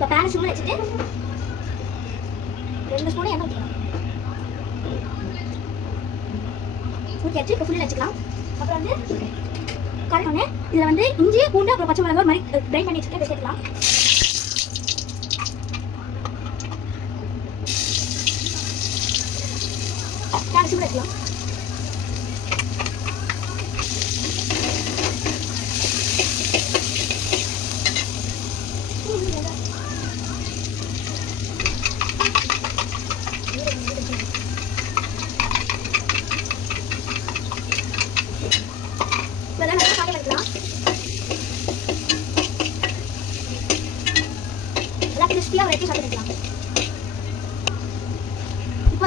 இப்போ பேன் சிம்மில் வச்சுட்டு 2 ஸ்பூன் எண்ணெய் ஊற்றிக்கலாம். ஊற்றியாச்சு. இப்போ ஃபுல்லில் வச்சுக்கலாம். அப்புறம் வந்து கரெக்டானே இதில் வந்து இஞ்சி பூண்டு அப்புறம் பச்சை மிளகாய் மாதிரி கிரைண்ட் பண்ணி வச்சுட்டு சேர்த்துக்கலாம். பேன் சிம்மில் வச்சுக்கலாம். கிறிஸ்பியாக வரைக்கும் சாப்பிட்டுக்கலாம். இப்போ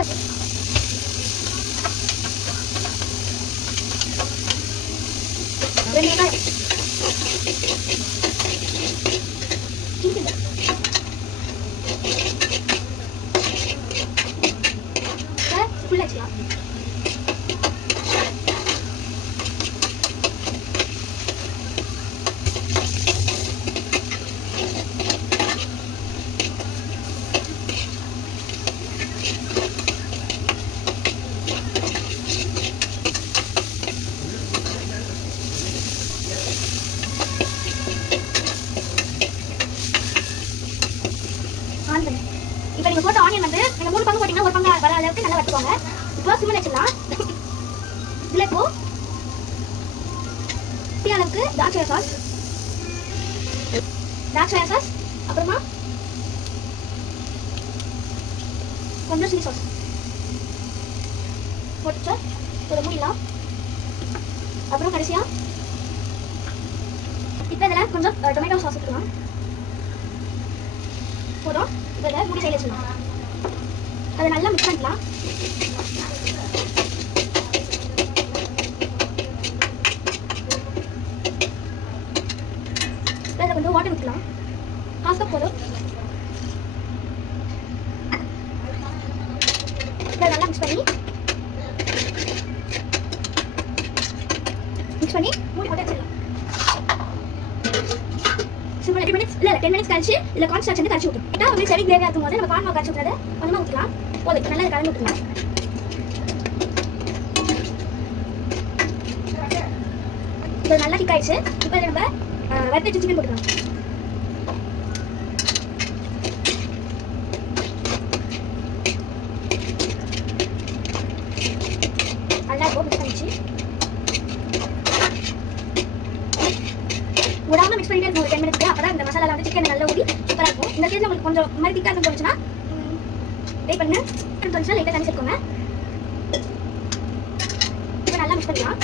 2 வெங்காயம் ஃபுல்லாக வச்சுக்கலாம். இப்போ நீங்கள் போட்ட ஆனியன் வந்து நீங்கள் 3 பங்கு போட்டிங்கன்னா 1 பங்கு வர அளவுக்கு நல்லா வச்சுக்கோங்க. இப்போ சிம்மில் வச்சிடலாம். இதில் இப்போ அளவுக்கு டார்க் சோயா சாஸ் அப்புறமா கொஞ்சம் சில்லி சாஸ் போட்டு இதை மூடிடலாம். அப்புறம் கடைசியாக இப்போ இதில் கொஞ்சம் டொமேட்டோ சாஸ் எடுத்துக்கலாம். போதும். இதில் மூடி சைடில் வச்சுக்கலாம். அதை நல்லா மிக்ஸ் பண்ணிக்கலாம். இதில் கொஞ்சம் வாட்டர் ஊற்றலாம். 1/2 கப் போதும். இதை நல்லா மிக்ஸ் பண்ணி மூடி போட்டு வச்சிடலாம். சிம்பிள் 8 மினிட்ஸ் இல்லை 10 மினிட்ஸ் கழிச்சு இதில் கார்ன் ஸ்டார்ச் வந்து கரைச்சி ஊற்றணும். ஏன்னா ஒரு செவி கிரேவியாக இருக்கும் போது நம்ம கார்ன் மாவு கரைச்சி ஊற்றுறதை கொஞ்சமாக ஊற்றலாம். போதும். நல்லா கலந்து ஊற்றலாம். இது நல்லா திக் ஆயிடுச்சு. இப்போ இதை நம்ம வறுத்து வச்சு சிக்கன் போட்டுக்கலாம். நல்லா இருக்கும். மிக்ஸ் பண்ணிச்சு விடாமல் மிக்ஸ் பண்ணிட்டே இருக்கும். 10 மினிட்ஸ்க்கு அப்போ தான் இந்த மசாலா வந்து சிக்கன் நல்லா ஊறி சூப்பராக இருக்கும். இந்த கேஸில் உங்களுக்கு கொஞ்சம் மாதிரி திக்காக தோணுச்சுன்னா வெயிட் பண்ணுங்க. தோணுச்சுன்னா லைட்டாக தண்ணி சேர்க்கோங்க. இப்போ நல்லா மிக்ஸ் பண்ணிக்கலாம்.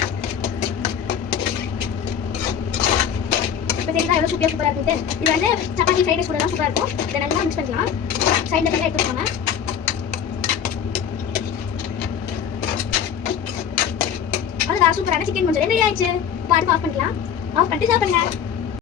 இப்போ தெரியுதா எவ்வளோ சூப்பராக இருக்குன்ட்டு. இது வந்து சப்பாத்தி ஃப்ரைட் ரைஸ் கூடலாம் சூப்பராக இருக்கும். இதை நல்லா மிக்ஸ் பண்ணிக்கலாம். சைடில் தனியாக எடுத்து வச்சுக்கோங்க. அவ்வளோதான். சூப்பரான சிக்கன் கொஞ்சம் ரெடி ஆயிடுச்சு. இப்போ அடுப்பு ஆஃப் பண்ணிக்கலாம். ஆஃப் பண்ணிட்டு சாப்பிடுங்க.